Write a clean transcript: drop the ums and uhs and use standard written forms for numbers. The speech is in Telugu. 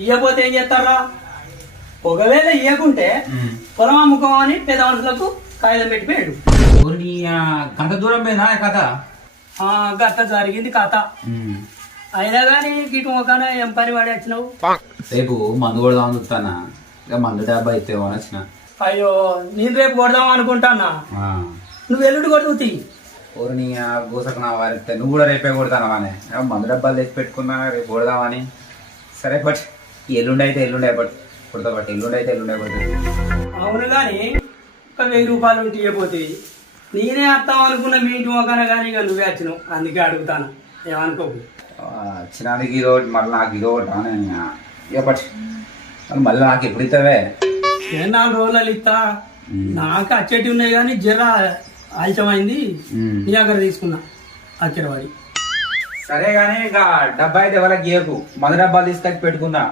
ఇయ్యపోతే ఏం చేస్తారా? ఒకవేళ ఇయ్యకుంటే పొలం అమ్ముకోమని పెద్ద మనుషులకు కాగితం పెట్టిపోయాడు. కంత దూరం పోయినా కథ గత జరిగింది కథ. అయినా కానీ గిటు ఒకన ఏం పని వాడి వచ్చినావు? రేపు మందు కొడదామని చూస్తానా, ఇక మందు డబ్బా అయితే వచ్చిన. అయ్యో నేను రేపు కొడదాం అనుకుంటానా, నువ్వు ఎల్లుండి కొడుతూ ఊరిని గోసకు నా వారిస్తే నువ్వు కూడా రేపే కొడతానవానే. మందు డబ్బాలు తెచ్చి పెట్టుకున్నా రేపు కొడదామని. సరే బట్ ఎల్లుండి అయితే ఎల్లుండే బట్ కొడతా, బట్ ఎల్లుండి అయితే ఎల్లుండే కొడుతుంది. అవును కానీ ఒక 1000 రూపాయలు ఉంటే ఇవ్వపోతే నేనే వస్తాం అనుకున్న మీ ఇంటి మొక్కన కానీ ఇక నువ్వే వచ్చినావు, అందుకే అడుగుతాను, ఏమనుకోకు. వచ్చినందుకు ఇదో మళ్ళీ నాకు ఇదో రానే ఇక బట్ మళ్ళీ నాకు ఎప్పుడు ఇస్తావే? 4 రోజులు ఇస్తా. నాకు అచ్చేటి ఉన్నాయి కానీ జర ఆలస్యమైంది, నీ దగ్గర తీసుకున్నా అచ్చరవాడి. సరే గానీ ఇక డబ్బా అయితే ఎవరికి గీయకు, మందు డబ్బాలు తీసుకొచ్చి పెట్టుకున్నా.